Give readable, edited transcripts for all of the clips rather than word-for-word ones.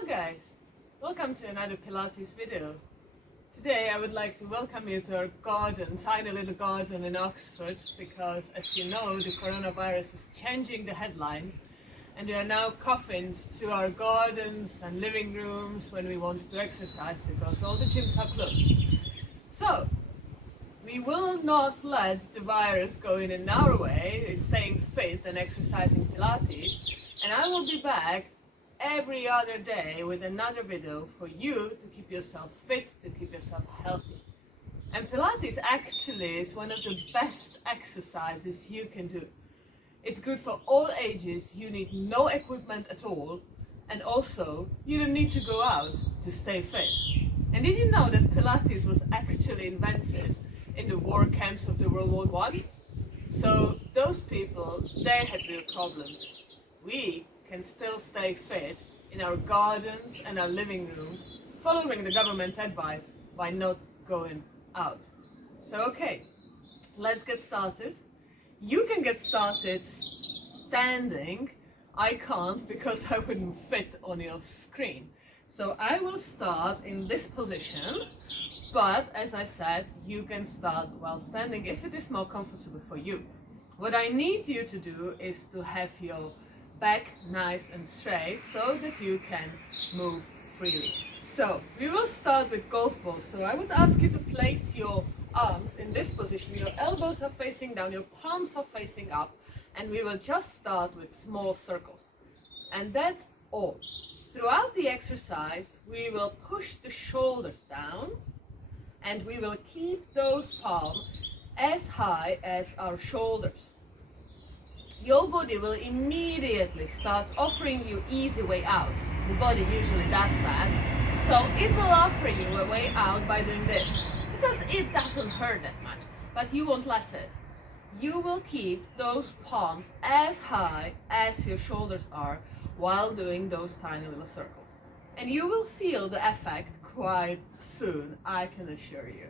Hello guys, welcome to another Pilates video. Today I would like to welcome you to our garden, tiny little garden in Oxford, because as you know the coronavirus is changing the headlines and we are now confined to our gardens and living rooms when we want to exercise because all the gyms are closed. So we will not let the virus go in our way in staying fit and exercising Pilates, and I will be back every other day with another video for you to keep yourself fit, to keep yourself healthy. And Pilates actually is one of the best exercises you can do. It's good for all ages, you need no equipment at all, and also you don't need to go out to stay fit. And did you know that Pilates was actually invented in the war camps of the World War I? So those people, they had real problems. We can still stay fit in our gardens and our living rooms, following the government's advice by not going out. So okay, let's get started. You can get started standing. I can't because I wouldn't fit on your screen. So I will start in this position, but as I said, you can start while standing if it is more comfortable for you. What I need you to do is to have your back nice and straight so that you can move freely. So we will start with golf balls. So I would ask you to place your arms in this position. Your elbows are facing down, your palms are facing up, and we will just start with small circles. And that's all. Throughout the exercise, we will push the shoulders down and we will keep those palms as high as our shoulders. Your body will immediately start offering you easy way out. The body usually does that. So it will offer you a way out by doing this, because it doesn't hurt that much, but you won't let it. You will keep those palms as high as your shoulders are while doing those tiny little circles. And you will feel the effect quite soon, I can assure you.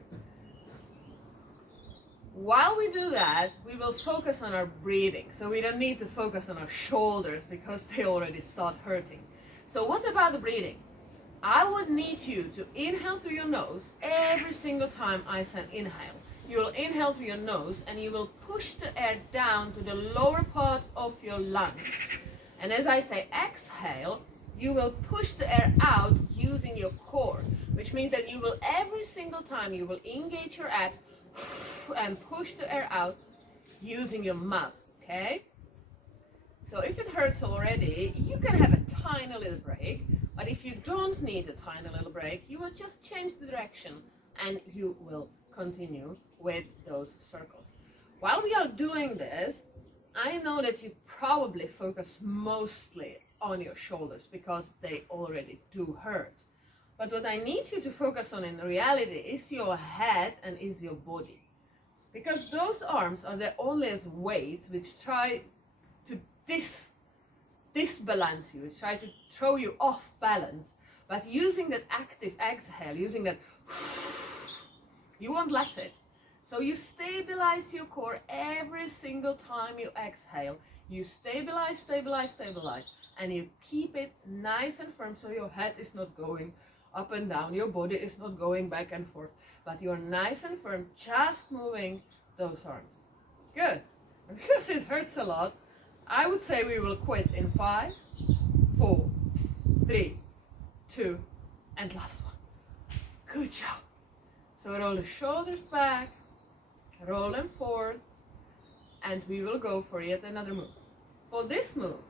While we do that, we will focus on our breathing. So we don't need to focus on our shoulders because they already start hurting. So what about the breathing? I would need you to inhale through your nose every single time I say inhale. You will inhale through your nose and you will push the air down to the lower part of your lungs. And as I say exhale, you will push the air out using your core, which means that you will every single time you will engage your abs and push the air out using your mouth, okay? So if it hurts already, you can have a tiny little break, but if you don't need a tiny little break, you will just change the direction and you will continue with those circles. While we are doing this, I know that you probably focus mostly on your shoulders because they already do hurt. But what I need you to focus on in reality is your head and is your body. Because those arms are the only as weights which try to disbalance you, which try to throw you off balance. But using that active exhale, using that, you won't let it. So you stabilize your core every single time you exhale. You stabilize, stabilize, stabilize. And you keep it nice and firm so your head is not going up and down, your body is not going back and forth, but you're nice and firm, just moving those arms. Good. And because it hurts a lot, I would say we will quit in 5, 4, 3, 2, and last one. Good job. So roll the shoulders back, roll them forward, and we will go for yet another move. For this move,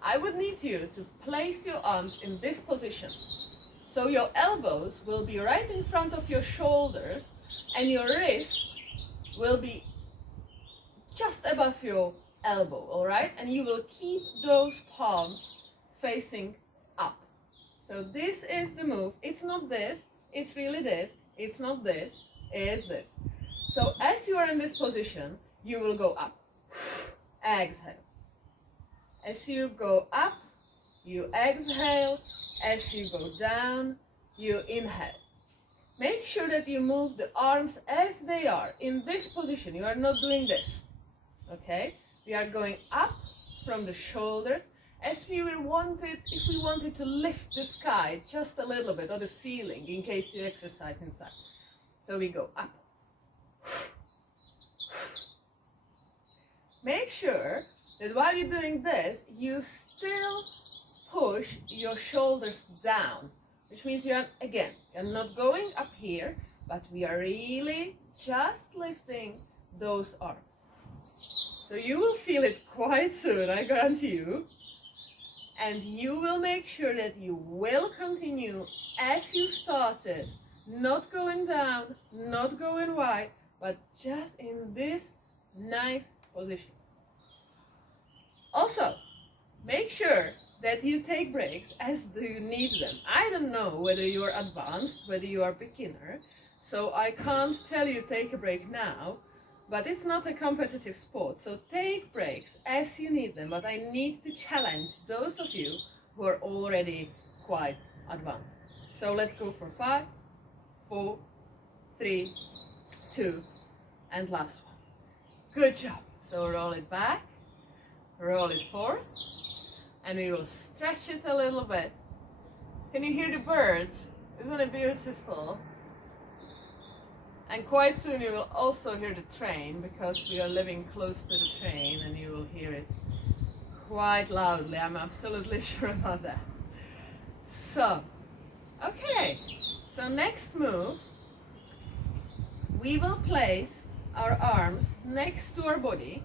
I would need you to place your arms in this position. So your elbows will be right in front of your shoulders and your wrist will be just above your elbow, all right? And you will keep those palms facing up. So this is the move. It's not this, it's really this. It's not this, it's this. So as you are in this position, you will go up. Exhale. As you go up, you exhale. As you go down, you inhale. Make sure that you move the arms as they are in this position. You are not doing this, okay? We are going up from the shoulders If we wanted to lift the sky just a little bit, or the ceiling, in case you exercise inside. So we go up. Make sure that while you're doing this, you still push your shoulders down, which means you're not going up here, but we are really just lifting those arms. So you will feel it quite soon, I guarantee you. And you will make sure that you will continue as you started, not going down, not going wide, but just in this nice position. Also, make sure that you take breaks as you need them. I don't know whether you are advanced, whether you are beginner, so I can't tell you take a break now, but it's not a competitive sport, so take breaks as you need them. But I need to challenge those of you who are already quite advanced. So let's go for 5, 4, 3, 2, and last one. Good job. So roll it back, roll it forward, and we will stretch it a little bit. Can you hear the birds? Isn't it beautiful? And quite soon you will also hear the train, because we are living close to the train, and you will hear it quite loudly. I'm absolutely sure about that. So, okay. So next move, we will place our arms next to our body.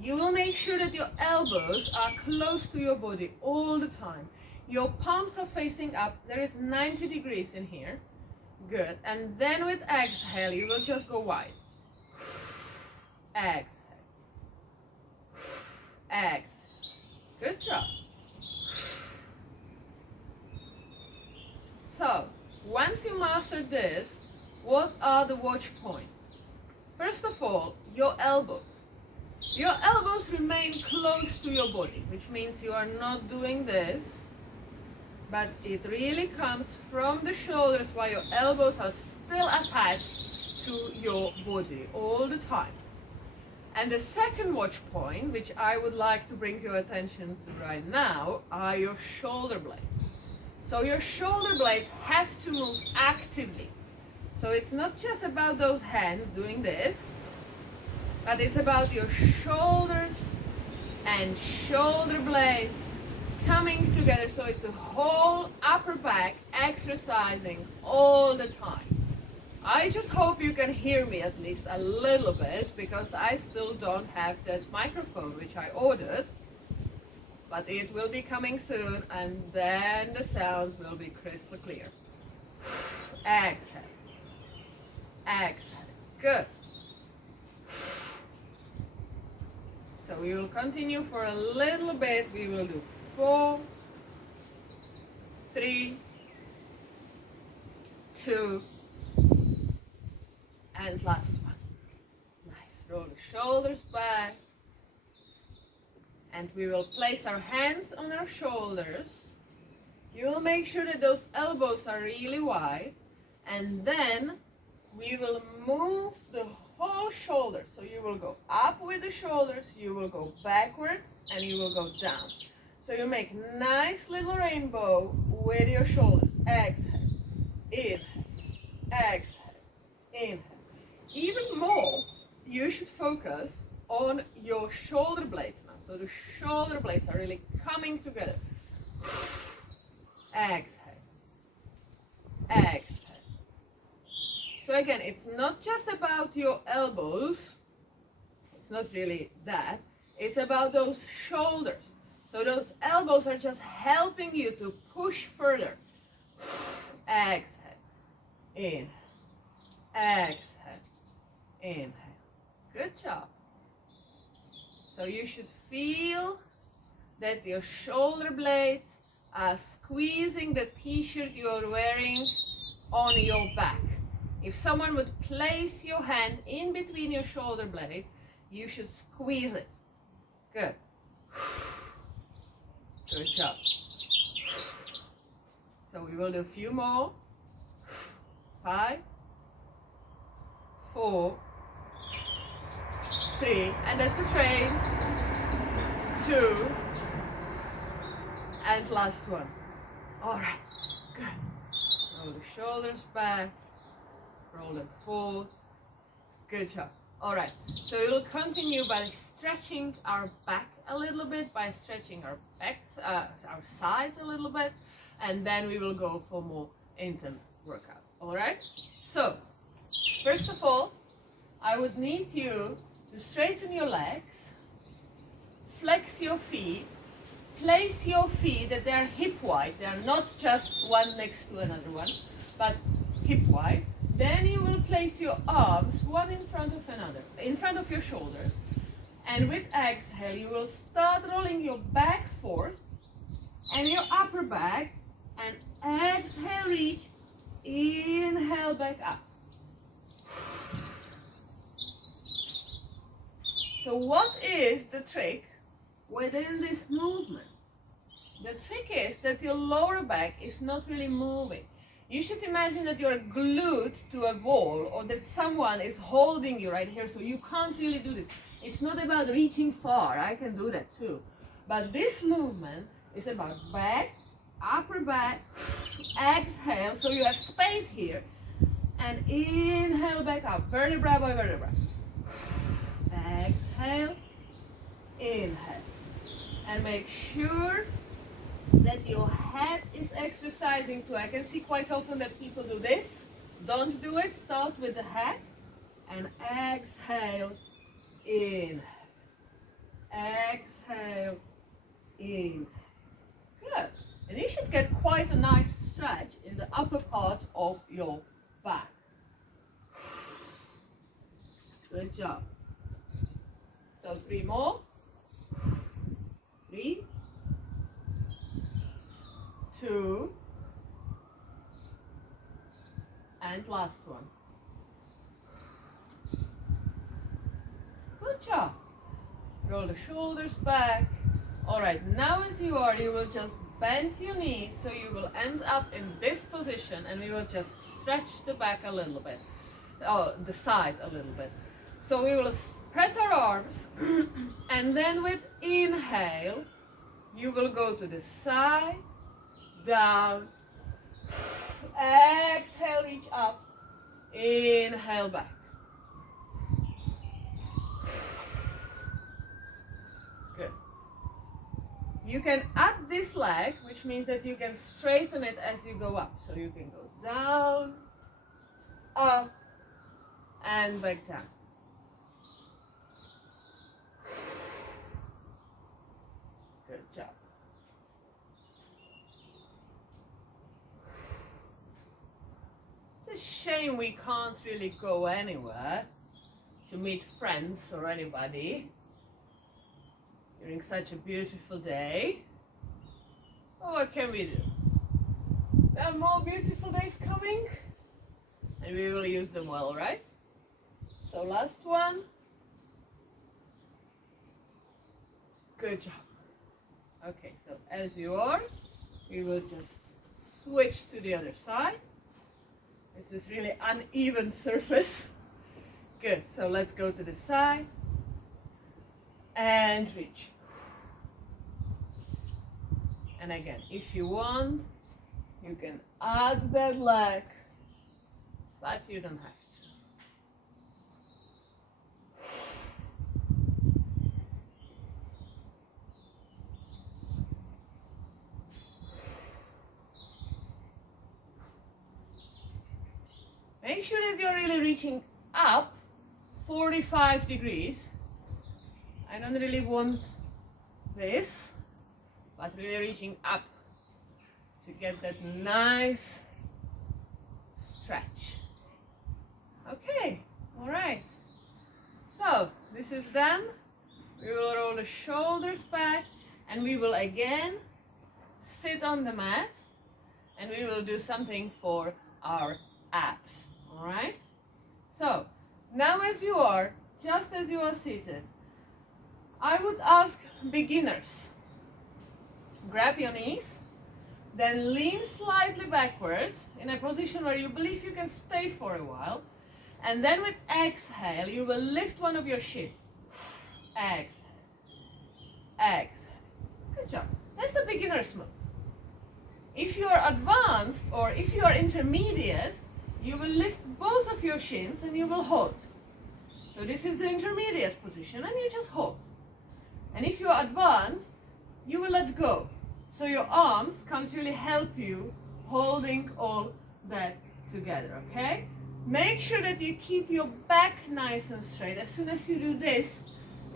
You will make sure that your elbows are close to your body all the time. Your palms are facing up. There is 90 degrees in here. Good. And then with exhale, you will just go wide. Exhale. Exhale. Good job. So, once you master this, what are the watch points? First of all, your elbows. Your elbows remain close to your body, which means you are not doing this, but it really comes from the shoulders while your elbows are still attached to your body all the time. And the second watch point, which I would like to bring your attention to right now, are your shoulder blades. So your shoulder blades have to move actively. So it's not just about those hands doing this, but it's about your shoulders and shoulder blades coming together. So it's the whole upper back exercising all the time. I just hope you can hear me at least a little bit, because I still don't have that microphone which I ordered, but it will be coming soon, and then the sound will be crystal clear. Exhale. Exhale. Good. So we will continue for a little bit. We will do 4, 3, 2, and last one. Nice. Roll the shoulders back. And we will place our hands on our shoulders. You will make sure that those elbows are really wide. And then we will move the whole shoulder. So you will go up with the shoulders, you will go backwards, and you will go down. So you make nice little rainbow with your shoulders. Exhale, inhale, exhale, inhale. Even more, you should focus on your shoulder blades now. So the shoulder blades are really coming together. Exhale, exhale. So again, it's not just about your elbows. It's not really that. It's about those shoulders. So those elbows are just helping you to push further. Exhale, inhale, exhale, inhale. Good job. So you should feel that your shoulder blades are squeezing the t-shirt you're wearing on your back. If someone would place your hand in between your shoulder blades, you should squeeze it. Good. Good job. So we will do a few more. 5, 4, 3, and that's the train. 2, And last one. All right, good. Roll the shoulders back, roll them forward. Good job. All right, so we will continue by stretching our back a little bit, by stretching our backs, our side a little bit, and then we will go for more intense workout. All right, so first of all, I would need you to straighten your legs, flex your feet, place your feet that they are hip wide. They are not just one next to another one, but hip wide. Then you will place your arms one in front of another, in front of your shoulders. And with exhale, you will start rolling your back forward and your upper back. And exhale, reach. Inhale, back up. So what is the trick within this movement? The trick is that your lower back is not really moving. You should imagine that you're glued to a wall, or that someone is holding you right here, so you can't really do this. It's not about reaching far. I can do that too. But this movement is about back, upper back, exhale, so you have space here, and inhale back up, vertebra by vertebra. Exhale, inhale. And make sure that your head is exercising too. I can see quite often that people do this. Don't do it. Start with the head and exhale, inhale. Exhale, inhale. Good. And you should get quite a nice stretch in the upper part of your back. Good job. So 3 more. 3, 2, and last one. Good job. Roll the shoulders back. All right, now as you are, you will just bend your knees, so you will end up in this position, and we will just stretch the back a little bit, the side a little bit. So we will spread our arms, and then with inhale, you will go to the side, down, exhale, reach up, inhale back. Good. You can add this leg, which means that you can straighten it as you go up. So you can go down, up, and back down. Good job. It's a shame we can't really go anywhere to meet friends or anybody during such a beautiful day. Well, what can we do? There are more beautiful days coming, and we will use them well, right? So last one. Good job. Okay, so as you are, we will just switch to the other side. This is really uneven surface. Good, so let's go to the side and reach. And again, if you want, you can add that leg, but you don't have to. Make sure that you're really reaching up 45 degrees. I don't really want this, but really reaching up to get that nice stretch. Okay, all right. So this is done. We will roll the shoulders back, and we will again sit on the mat, and we will do something for our abs. All right, so now as you are, just as you are seated, I would ask beginners, grab your knees, then lean slightly backwards in a position where you believe you can stay for a while, and then with exhale you will lift one of your shins. Exhale, exhale. Good job. That's the beginner's move. If you are advanced or if you are intermediate, you will lift both of your shins and you will hold. So this is the intermediate position and you just hold. And if you are advanced, you will let go. So your arms can't really help you holding all that together, okay? Make sure that you keep your back nice and straight. As soon as you do this,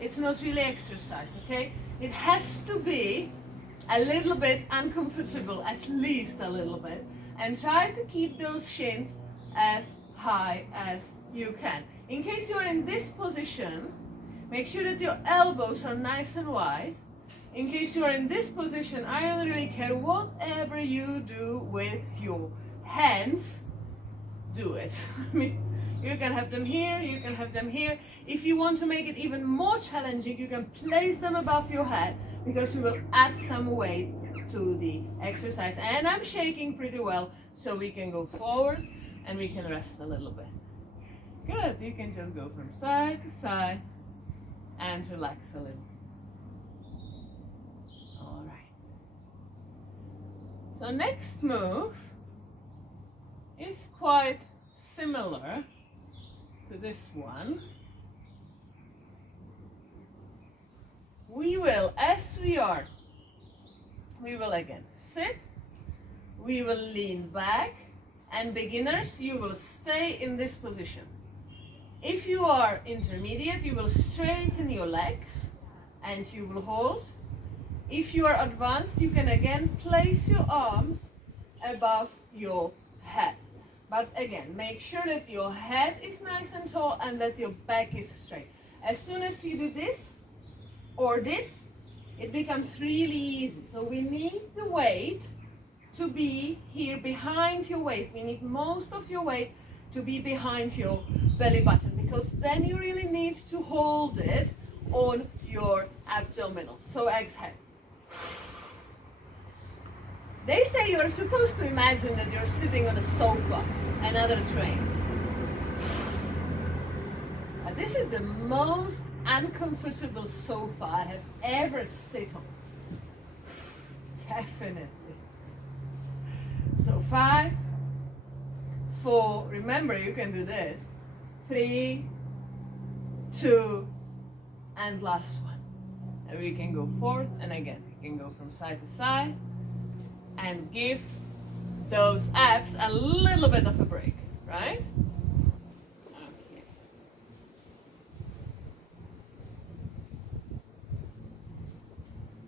it's not really exercise, okay? It has to be a little bit uncomfortable, at least a little bit. And try to keep those shins as high as you can. In case you are in this position, make sure that your elbows are nice and wide. In case you are in this position, I don't really care whatever you do with your hands, do it. I mean, you can have them here, you can have them here. If you want to make it even more challenging, you can place them above your head because you will add some weight to the exercise. And I'm shaking pretty well, so we can go forward and we can rest a little bit. Good, you can just go from side to side and relax a little. All right. So next move is quite similar to this one. We will, as we are, we will again sit, we will lean back, and beginners, you will stay in this position. If you are intermediate, you will straighten your legs and you will hold. If you are advanced, you can again place your arms above your head. But again, make sure that your head is nice and tall and that your back is straight. As soon as you do this or this, it becomes really easy. So we need the weight to be here behind your waist. We need most of your weight to be behind your belly button, because then you really need to hold it on your abdominals. So exhale. They say you're supposed to imagine that you're sitting on a sofa, another train. But this is the most uncomfortable sofa I have ever sit on. Definitely. So 5, 4, remember you can do this, 3, 2, and last one. And we can go forward, and again, we can go from side to side and give those abs a little bit of a break, right? Okay.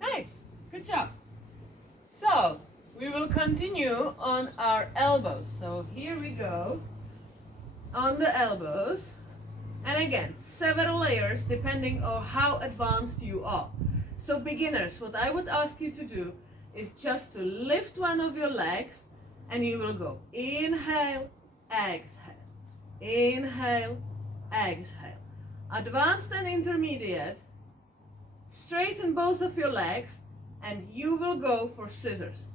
Nice, good job. So, we will continue on our elbows. So here we go on the elbows. And again, several layers depending on how advanced you are. So beginners, what I would ask you to do is just to lift one of your legs and you will go inhale, exhale, inhale, exhale. Advanced and intermediate, straighten both of your legs and you will go for scissors.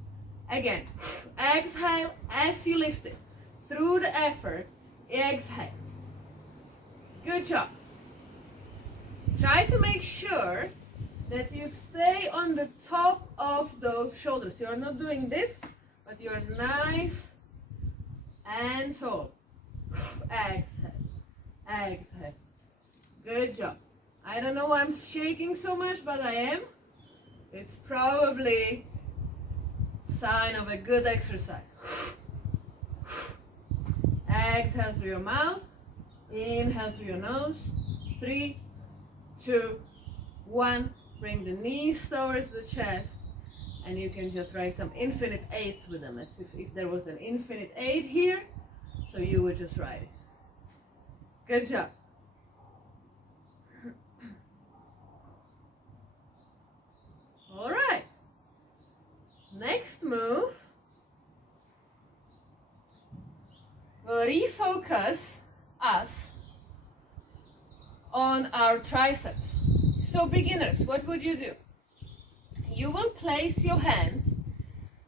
Again, exhale as you lift it. Through the effort, exhale. Good job. Try to make sure that you stay on the top of those shoulders. You're not doing this, but you're nice and tall. Exhale, exhale. Good job. I don't know why I'm shaking so much, but I am. It's probably sign of a good exercise. Exhale through your mouth, inhale through your nose. 3, 2, 1. Bring the knees towards the chest, and you can just write some infinite 8s with them, as if there was an infinite 8 here, so you would just write it. Good job. All right. Next move will refocus us on our triceps. So beginners, what would you do? You will place your hands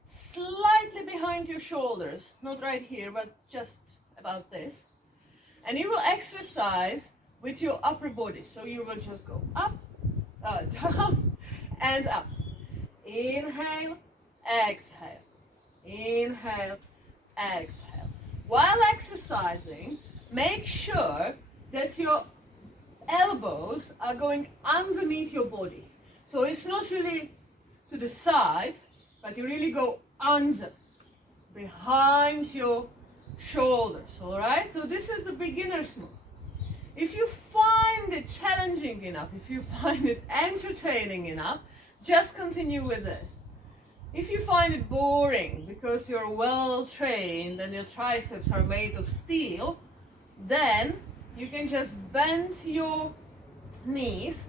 slightly behind your shoulders, not right here, but just about this. And you will exercise with your upper body. So you will just go up, down, and up. Inhale, exhale. Inhale, exhale. While exercising, make sure that your elbows are going underneath your body. So it's not really to the side, but you really go under, behind your shoulders, all right? So this is the beginner's move. If you find it challenging enough, if you find it entertaining enough, just continue with it. If you find it boring because you're well trained and your triceps are made of steel, then you can just bend your knees,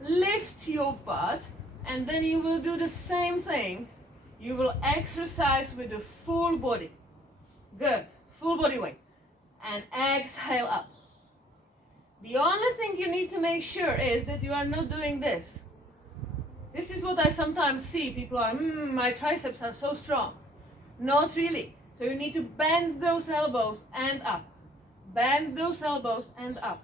lift your butt, and then you will do the same thing. You will exercise with the full body. Good. Full body weight. And exhale up. The only thing you need to make sure is that you are not doing this. This is what I sometimes see. People are, my triceps are so strong. Not really. So you need to bend those elbows and up. Bend those elbows and up.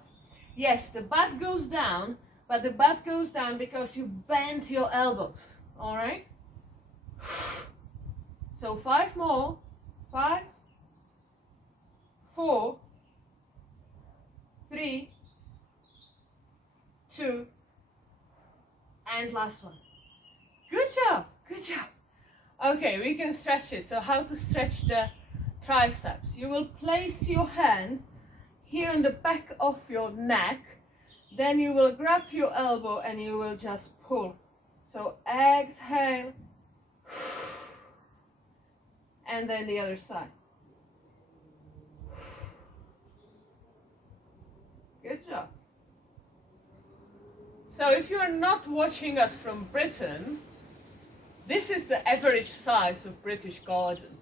Yes, the butt goes down, but the butt goes down because you bent your elbows. All right? So 5 more. 5, 4, 3, 2, and last one. Good job, good job. Okay, we can stretch it. So how to stretch the triceps? You will place your hand here in the back of your neck. Then you will grab your elbow and you will just pull. So exhale. And then the other side. Good job. So if you are not watching us from Britain, this is the average size of British garden.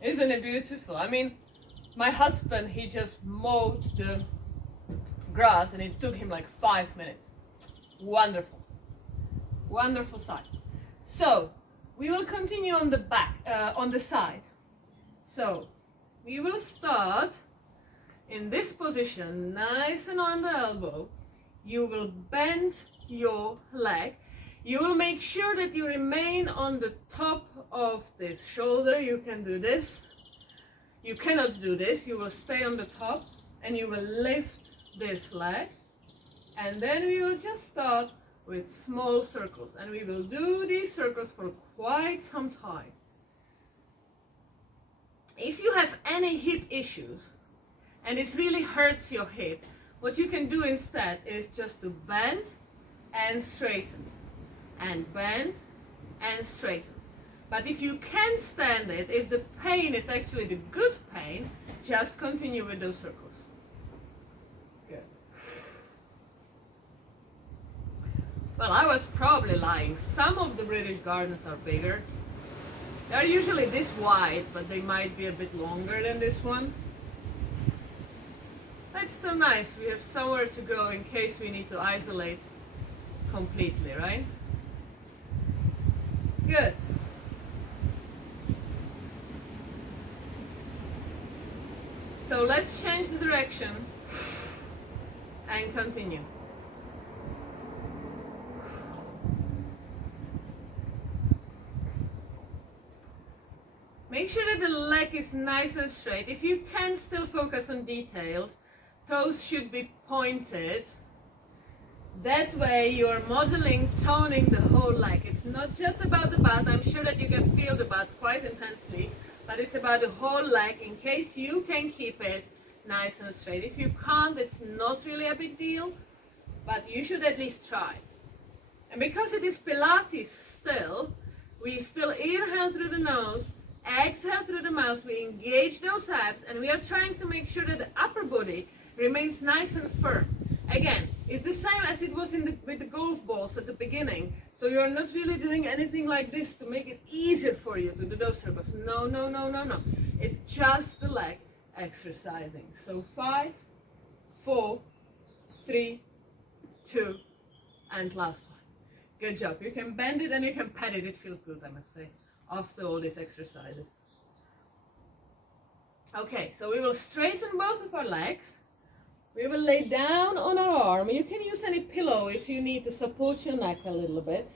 Isn't it beautiful? I mean, my husband, he just mowed the grass and it took him like 5 minutes. Wonderful. Wonderful size. So we will continue on the back, on the side. So we will start in this position, nice and on the elbow. You will bend your leg. You will make sure that you remain on the top of this shoulder. You can do this. You cannot do this. You will stay on the top and you will lift this leg. And then we will just start with small circles. And we will do these circles for quite some time. If you have any hip issues and it really hurts your hip, what you can do instead is just to bend and straighten, and bend and straighten. But if you can stand it, if the pain is actually the good pain, just continue with those circles. Good. Well, I was probably lying. Some of the British gardens are bigger. They're usually this wide, but they might be a bit longer than this one. That's still nice. We have somewhere to go in case we need to isolate completely, right? Good. So let's change the direction and continue. Make sure that the leg is nice and straight. If you can still focus on details, toes should be pointed. That way you're modeling, toning the whole leg. It's not just about the butt. I'm sure that you can feel the butt quite intensely, but it's about the whole leg in case you can keep it nice and straight. If you can't, it's not really a big deal, but you should at least try. And because it is Pilates still, we still inhale through the nose, exhale through the mouth, we engage those abs, and we are trying to make sure that the upper body remains nice and firm. Again, it's the same as it was with the golf balls at the beginning. So you're not really doing anything like this to make it easier for you to do those circles. No, no, no, no, no. It's just the leg exercising. So 5, 4, 3, 2, and last one. Good job. You can bend it and you can pat it. It feels good, I must say, after all these exercises. Okay, so we will straighten both of our legs. We will lay down on our arm. You can use any pillow if you need to support your neck a little bit.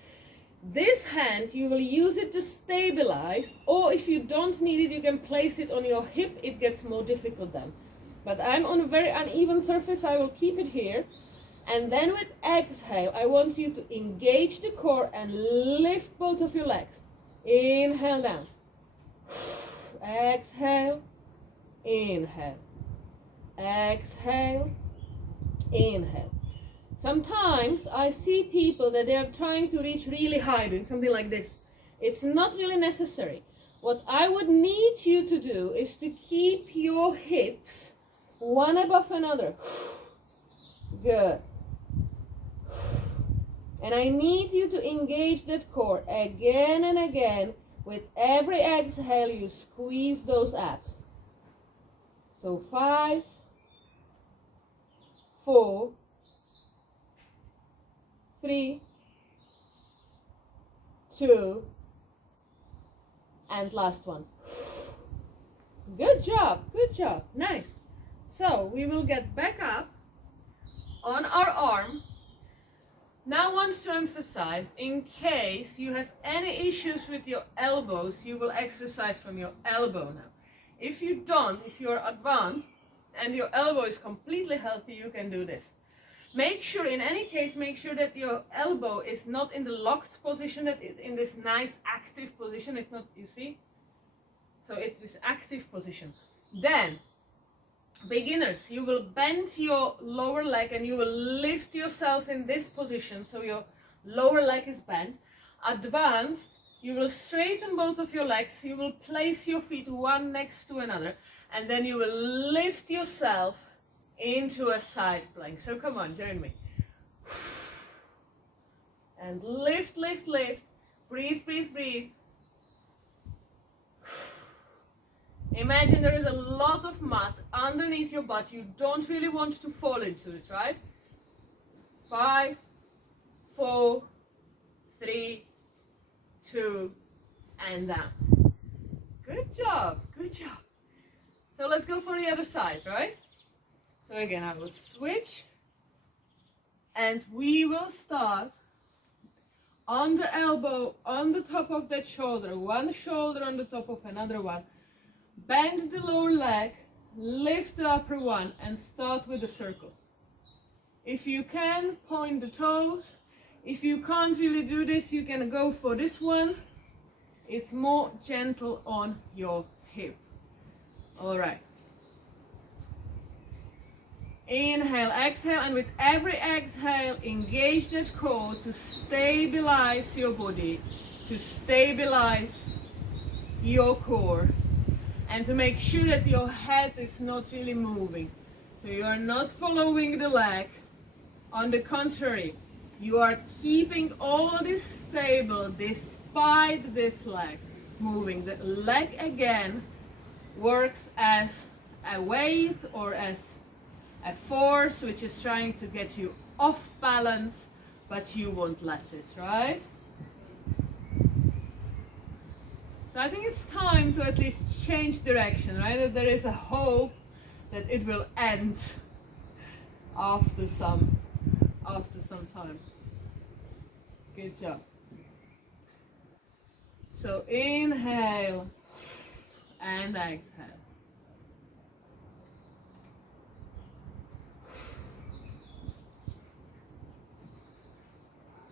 This hand, you will use it to stabilize, or if you don't need it, you can place it on your hip. It gets more difficult then. But I'm on a very uneven surface, I will keep it here. And then with exhale, I want you to engage the core and lift both of your legs. Inhale down. Exhale. Inhale. Exhale. Inhale. Sometimes I see people that they are trying to reach really high, doing something like this. It's not really necessary. What I would need you to do is to keep your hips one above another. Good. And I need you to engage that core again and again. With every exhale, you squeeze those abs. So 5, 4, 3, 2, and last one. Good job, nice. So we will get back up on our arm. Now I want to emphasize, in case you have any issues with your elbows, you will exercise from your elbow now. If you don't, if you're advanced and your elbow is completely healthy, you can do this. Make sure, in any case, make sure that your elbow is not in the locked position, that it's in this nice active position. It's not, you see? So it's this active position. Then, beginners, you will bend your lower leg and you will lift yourself in this position so your lower leg is bent. Advanced, you will straighten both of your legs, you will place your feet one next to another, and then you will lift yourself into a side plank. So come on, join me. And lift, lift, lift. Breathe, breathe, breathe. Imagine there is a lot of mud underneath your butt. You don't really want to fall into it, right? 5, 4, 3, 2, and down. Good job, good job. So let's go for the other side, right? So again, I will switch, and we will start on the elbow, on the top of that shoulder, one shoulder on the top of another one. Bend the lower leg, lift the upper one, and start with the circles. If you can, point the toes. If you can't really do this, you can go for this one. It's more gentle on your hip. All right. Inhale, exhale, and with every exhale, engage that core to stabilize your body, to stabilize your core, and to make sure that your head is not really moving. So you are not following the leg. On the contrary, you are keeping all this stable despite this leg moving. The leg again works as a weight or as a force which is trying to get you off balance, but you won't let it, right? So I think it's time to at least change direction, right? That there is a hope that it will end after some time. Good job. So inhale and exhale.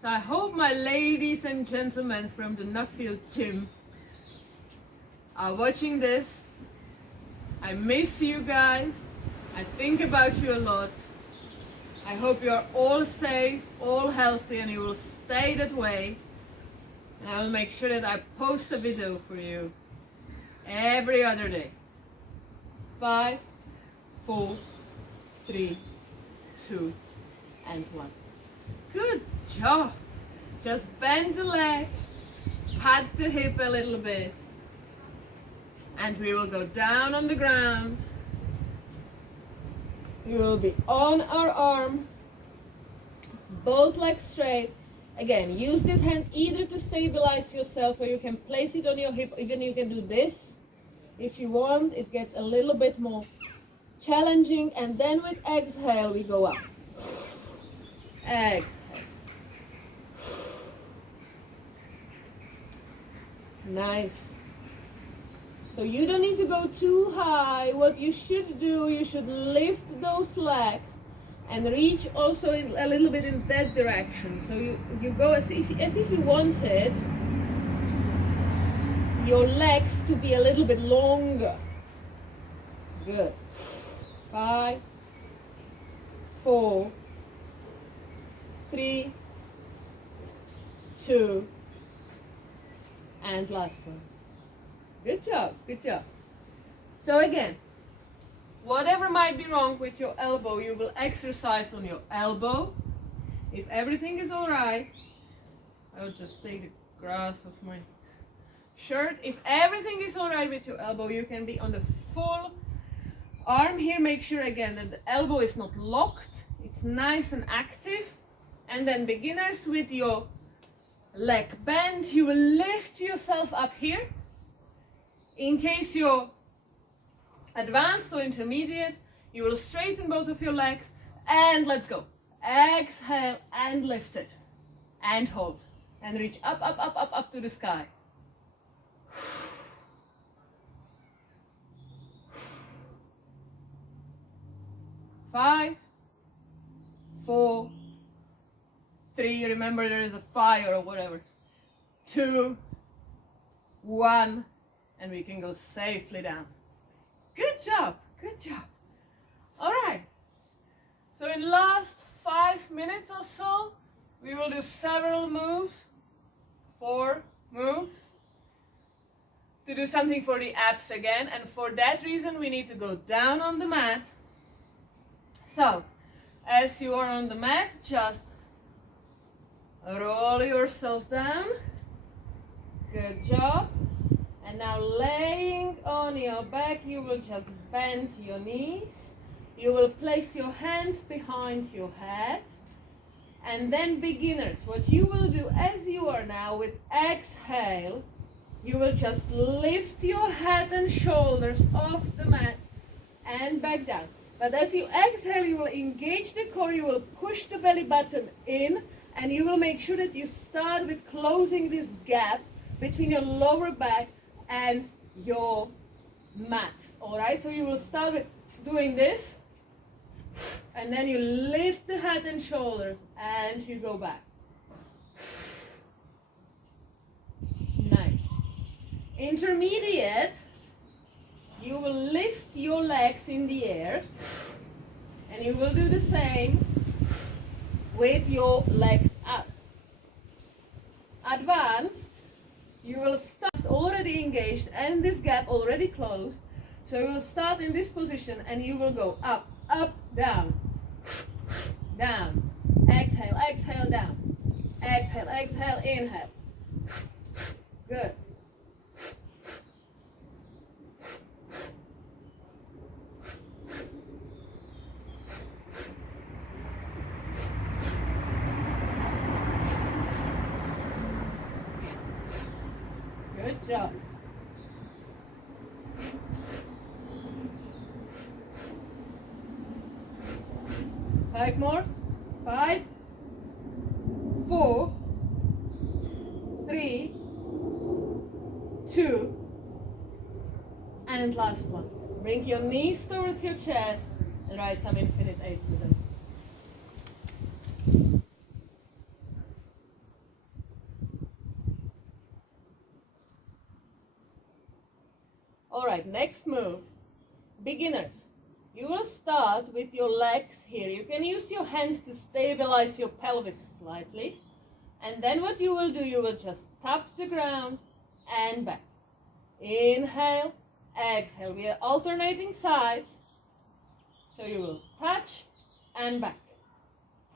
So I hope my ladies and gentlemen from the Nuffield Gym are watching this. I miss you guys. I think about you a lot. I hope you are all safe, all healthy, and you will stay that way. And I will make sure that I post a video for you every other day. 5, 4, 3, 2, and 1. Good job. Just bend the leg, pat the hip a little bit, and we will go down on the ground. We will be on our arm, both legs straight. Again, use this hand either to stabilize yourself, or you can place it on your hip. Even you can do this if you want. It gets a little bit more challenging. And then with exhale, we go up. Exhale. Nice. So you don't need to go too high. What you should do, you should lift those legs and reach also a little bit in that direction. So you go as if you wanted your legs to be a little bit longer. Good. 5, 4, 3, 2, and last one. Good job, good job. So again, whatever might be wrong with your elbow, you will exercise on your elbow. If everything is all right, I'll just take the grass off my shirt. If everything is all right with your elbow, you can be on the full arm here. Make sure again that the elbow is not locked. It's nice and active. And then beginners, with your leg bent, you will lift yourself up here. In case you're advanced or intermediate, you will straighten both of your legs and let's go. Exhale and lift it and hold and reach up, up, up, up, up to the sky. 5, 4, 3, remember there is a fire or whatever. 2, 1, and we can go safely down. Good job, good job. All right, so in the last 5 minutes or so, we will do several moves, 4 moves, to do something for the abs again, and for that reason we need to go down on the mat. So, as you are on the mat, just roll yourself down. Good job. And now laying on your back, you will just bend your knees. You will place your hands behind your head. And then beginners, what you will do as you are now with exhale, you will just lift your head and shoulders off the mat and back down. But as you exhale, you will engage the core, you will push the belly button in, and you will make sure that you start with closing this gap between your lower back and your mat. All right, so you will start with doing this, and then you lift the head and shoulders, and you go back. Nice. Intermediate, you will lift your legs in the air, and you will do the same with your legs up. Advanced, you will start already engaged and this gap already closed. So you will start in this position and you will go up, up, down, down. Exhale, exhale, down. Exhale, exhale, inhale. Good. Good job. Five more. 5, 4, 3, 2, and last one. Bring your knees towards your chest and write some infinite eights with them. Alright, next move. Beginners. You will start with your legs here. You can use your hands to stabilize your pelvis slightly. And then what you will do, you will just tap the ground and back. Inhale, exhale. We are alternating sides. So you will touch and back.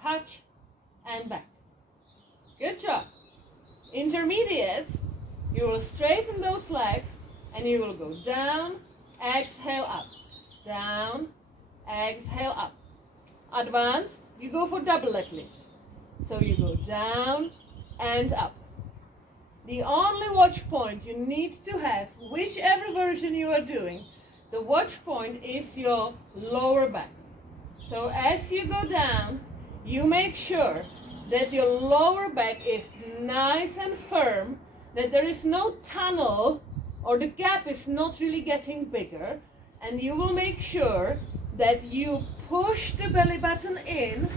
Touch and back. Good job. Intermediates, you will straighten those legs and you will go down, exhale, up. Down, exhale, up. Advanced, you go for double leg lift. So you go down and up. The only watch point you need to have, whichever version you are doing, the watch point is your lower back. So as you go down, you make sure that your lower back is nice and firm that there is no tunnel or the gap is not really getting bigger, and you will make sure that you push the belly button in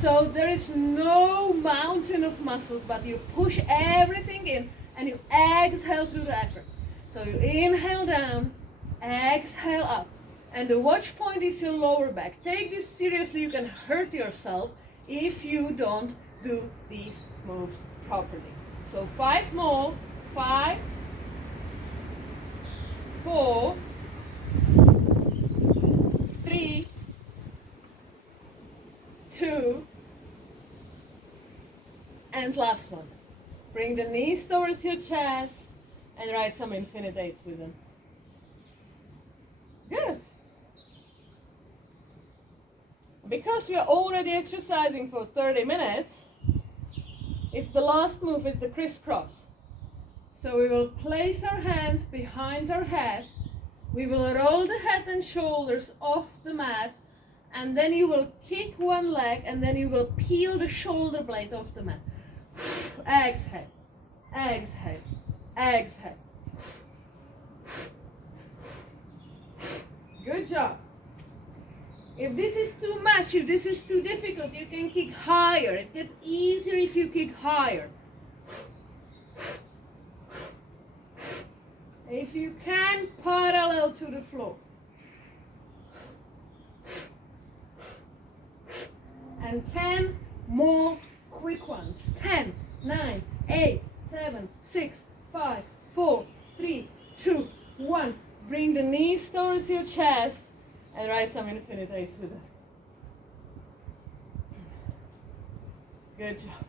so there is no mountain of muscles, but you push everything in and you exhale through the effort. So you inhale down, exhale up, and the watch point is your lower back. Take this seriously, you can hurt yourself if you don't do these moves properly. So 5 more, 5, 4, 3, 2, and last one. Bring the knees towards your chest and write some infinite eights with them. Good. Because we are already exercising for 30 minutes, it's the last move, it's the crisscross. So we will place our hands behind our head, we will roll the head and shoulders off the mat, and then you will kick one leg and then you will peel the shoulder blade off the mat. Exhale, exhale, exhale. Good job. If this is too much, if this is too difficult, you can kick higher. It gets easier if you kick higher. If you can, parallel to the floor. And 10 more quick ones. 10, 9, 8, 7, 6, 5, 4, 3, 2, 1. Bring the knees towards your chest and write some infinite eights with it. Good job.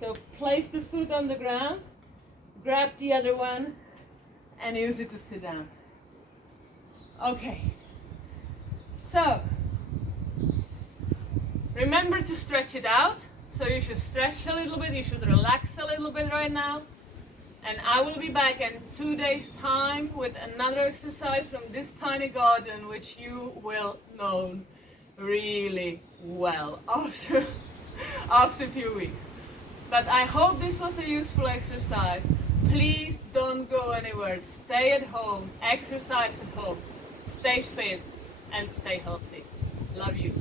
So place the foot on the ground, grab the other one, and use it to sit down. Okay. So, remember to stretch it out. So you should stretch a little bit, you should relax a little bit right now. And I will be back in 2 days' time with another exercise from this tiny garden, which you will know really well after a few weeks. But I hope this was a useful exercise. Please don't go anywhere. Stay at home, exercise at home, stay fit, and stay healthy. Love you.